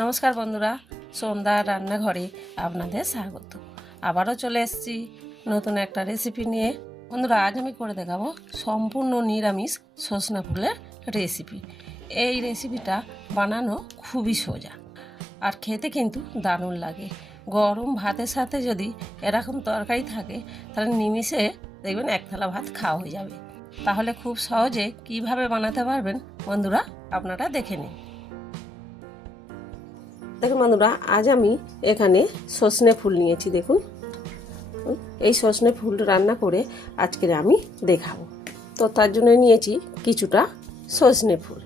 নমস্কার বন্ধুরা সন্ধ্যার রান্নাঘরে আপনাদের স্বাগত। আবারও চলে এসেছি নতুন একটা রেসিপি নিয়ে। বন্ধুরা, আজ আমি করে দেখাবো সম্পূর্ণ নিরামিষ সজনা ফুলের রেসিপি এই রেসিপিটা বানানো খুবই সোজা আর খেতে কিন্তু দারুণ লাগে। গরম ভাতের সাথে যদি এরকম তরকারি থাকে, তাহলে নিমিষে দেখবেন এক থালা ভাত খাওয়া হয়ে যাবে। তাহলে খুব সহজে কীভাবে বানাতে পারবেন বন্ধুরা, আপনারা দেখে নিন। দেখুন বন্ধুরা, আজ আমি এখানে সজনে ফুল নিয়েছি, দেখুন। এই সজনে ফুল রান্না করে আজকে আমি দেখাবো। তো তার জন্য নিয়েছি কিছুটা সজনে ফুল।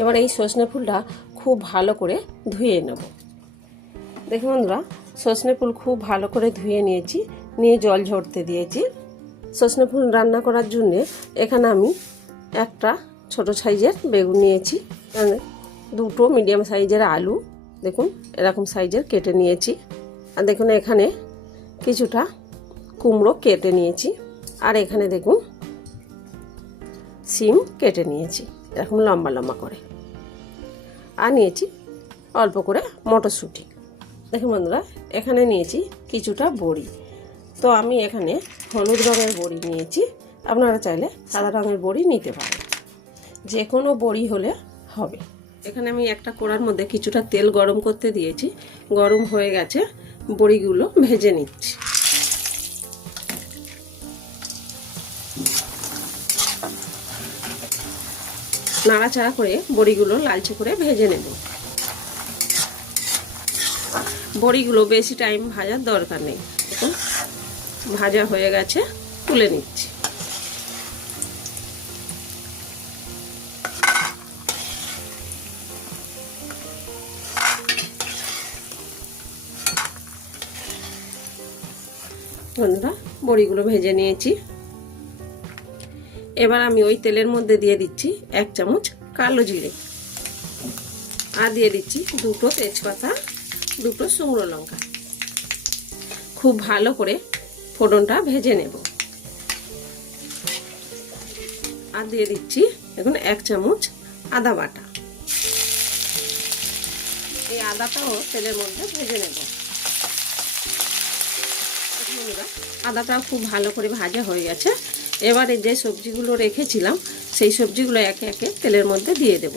এবার এই সজনে ফুলটা খুব ভালো করে ধুয়ে নেব। দেখুন বন্ধুরা সজনে ফুল খুব ভালো করে ধুয়ে নিয়েছি, নিয়ে জল ঝরতে দিয়েছি। সজনে ফুল রান্না করার জন্যে এখানে আমি একটা ছোট সাইজের বেগুন নিয়েছি দুটো মিডিয়াম সাইজের আলু দেখুন, এরকম সাইজের কেটে নিয়েছি। আর দেখুন, এখানে কিছুটা কুমড়ো কেটে নিয়েছি। আর এখানে দেখুন সিম কেটে নিয়েছি, এরকম লম্বা লম্বা করে। আর নিয়েছি অল্প করে মটরশুঁটি। দেখুন বন্ধুরা, এখানে নিয়েছি কিছুটা বড়ি। তো আমি এখানে হলুদ রঙের বড়ি নিয়েছি। আপনারা চাইলে সাদা রঙের বড়ি নিতে পারেন। যে কোনো বড়ি হলে হবে। এখানে আমি একটা কোড়ার মধ্যে কিছুটা তেল গরম করতে দিয়েছি। গরম হয়ে গেছে। বড়িগুলো ভেজে নিচ্ছি। নাড়াচাড়া করে বড়িগুলো লালচে করে ভেজে নেব। বড়িগুলো বেশি টাইম ভাজার দরকার নেই। ভাজা হয়ে গেছে, তুলে নিচ্ছি। বন্ধুরা বড়িগুলো ভেজে নিয়েছি। এবার আমি ওই তেলের মধ্যে দিয়ে দিচ্ছি এক চামচ কালো জিরে। আর দিয়ে দিচ্ছি দুটো তেজপাতা, দুটো শুকনো লঙ্কা। খুব ভালো করে ফোড়নটা ভেজে নেব। আর দিয়ে দিচ্ছি এখন এক চামচ আদা বাটা। এই আদাটাও তেলের মধ্যে ভেজে নেব। বন্ধুরা আদাটাও খুব ভালো করে ভাজা হয়ে গেছে। এবারে যে সবজিগুলো রেখেছিলাম, সেই সবজিগুলো একে একে তেলের মধ্যে দিয়ে দেব।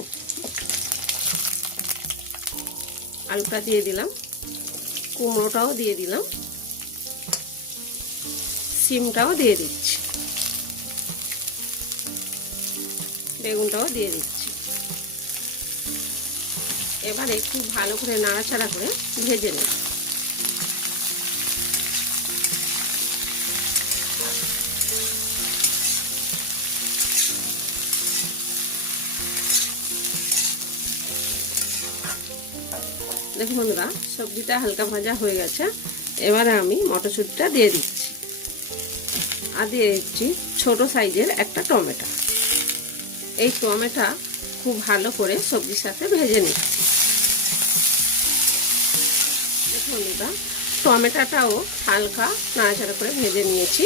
আলুটা দিয়ে দিলাম, কুমড়োটাও দিয়ে দিলাম, সিমটাও দিয়ে দিচ্ছি, বেগুনটাও দিয়ে দিচ্ছি। এবারে খুব ভালো করে নাড়াচাড়া করে ভেজে নেব। দেখুন বন্ধুরা, সবজিটা হালকা ভাজা হয়ে গেছে। এবারে আমি মটরশুঁটিটা দিয়ে দিচ্ছি। আর দিয়ে দিচ্ছি ছোটো সাইজের একটা টমেটো। এই টমেটো খুব ভালো করে সবজির সাথে ভেজে নিচ্ছি। দেখুন বন্ধুরা, টমেটোটাও হালকা নাড়াচাড়া করে ভেজে নিয়েছি।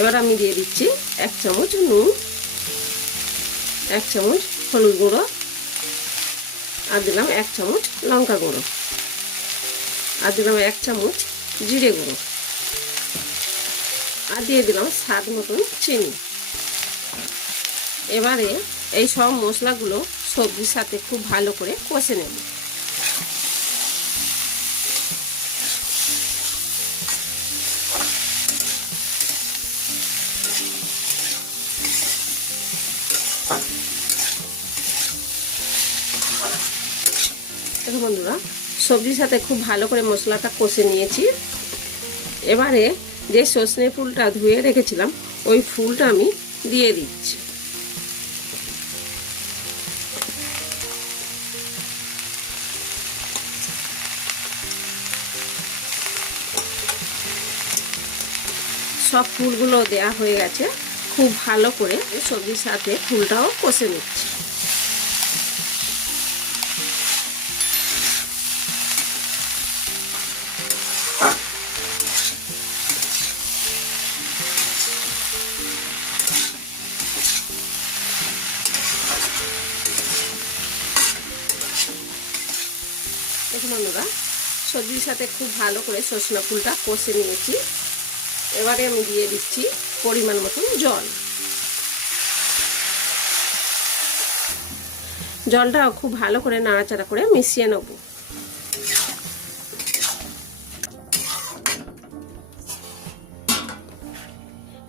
এবার আমি দিয়ে দিচ্ছি এক চামচ নুন। এক চামচ হলুদ গুঁড়ো, আর দিলাম এক চামচ লঙ্কা গুঁড়ো, আর দিলাম এক চামচ জিরে গুঁড়ো, আর দিয়ে দিলাম স্বাদ মতন চিনি। এবারে এই সব মশলাগুলো সবজির সাথে খুব ভালো করে কষে নেব। দেখো বন্ধুরা, সবজির সাথে খুব ভালো করে মশলাটা কষে নিয়েছি। এবারে যে সজনে ফুলটা ধুয়ে রেখেছিলাম, ওই ফুলটা আমি দিয়ে দিচ্ছি। সব ফুলগুলো দেয়া হয়ে গেছে, খুব ভালো করে সবজির সাথে ফুলটাও কষে নিচ্ছি। দেখুন বন্ধুরা? সবজির সাথে খুব ভালো করে সজনা ফুলটা কষে নিয়েছি। এবারে আমি দিয়ে দিচ্ছি পরিমাণ মতন জল। জলটা খুব ভালো করে নাড়াচাড়া করে মিশিয়ে নেব।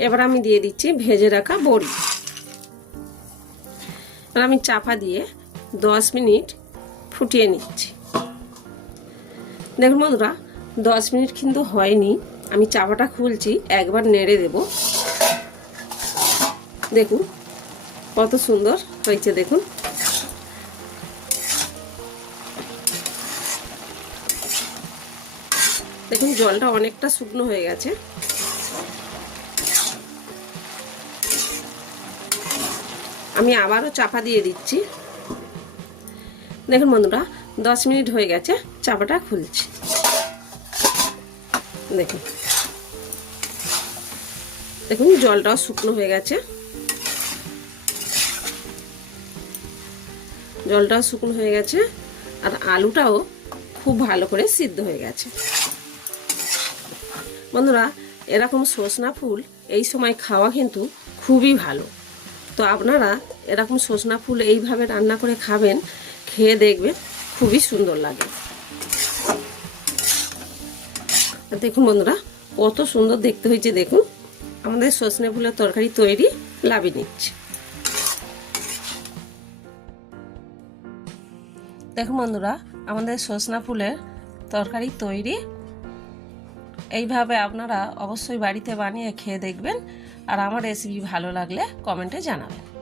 এবার আমি দিয়ে দিচ্ছি ভেজে রাখা বড়ি। এবার আমি চাপা দিয়ে দশ মিনিট ফুটিয়ে নিচ্ছি। দেখুন বন্ধুরা, দশ মিনিট কিন্তু হয়নি। আমি চাপাটা খুলছি, একবার নেড়ে দেব। দেখুন, কত সুন্দর হয়েছে, দেখুন। দেখুন, জলটা অনেকটা শুকনো হয়ে গেছে। আমি আবারও চাপা দিয়ে দিচ্ছি। দেখুন বন্ধুরা দশ মিনিট হয়ে গেছে, চাপাটা খুলছি। দেখুন। দেখুন, জলটাও শুকনো হয়ে গেছে। জলটাও শুকনো হয়ে গেছে, আর আলুটাও খুব ভালো করে সিদ্ধ হয়ে গেছে। বন্ধুরা, এরকম সজনা ফুল এই সময় খাওয়া কিন্তু খুবই ভালো। তো আপনারা এরকম সজনা ফুল এইভাবে রান্না করে খাবেন, খেয়ে দেখবেন খুবই সুন্দর লাগে। দেখুন বন্ধুরা, কত সুন্দর দেখতে হয়েছে, দেখুন। আমাদের সজনে ফুলের তরকারি তৈরি লাভি নিচ্ছে। দেখুন বন্ধুরা, আমাদের সজনা ফুলের তরকারি তৈরি। এইভাবে আপনারা অবশ্যই বাড়িতে বানিয়ে খেয়ে দেখবেন। আর আমার রেসিপি ভালো লাগলে কমেন্টে জানাবেন।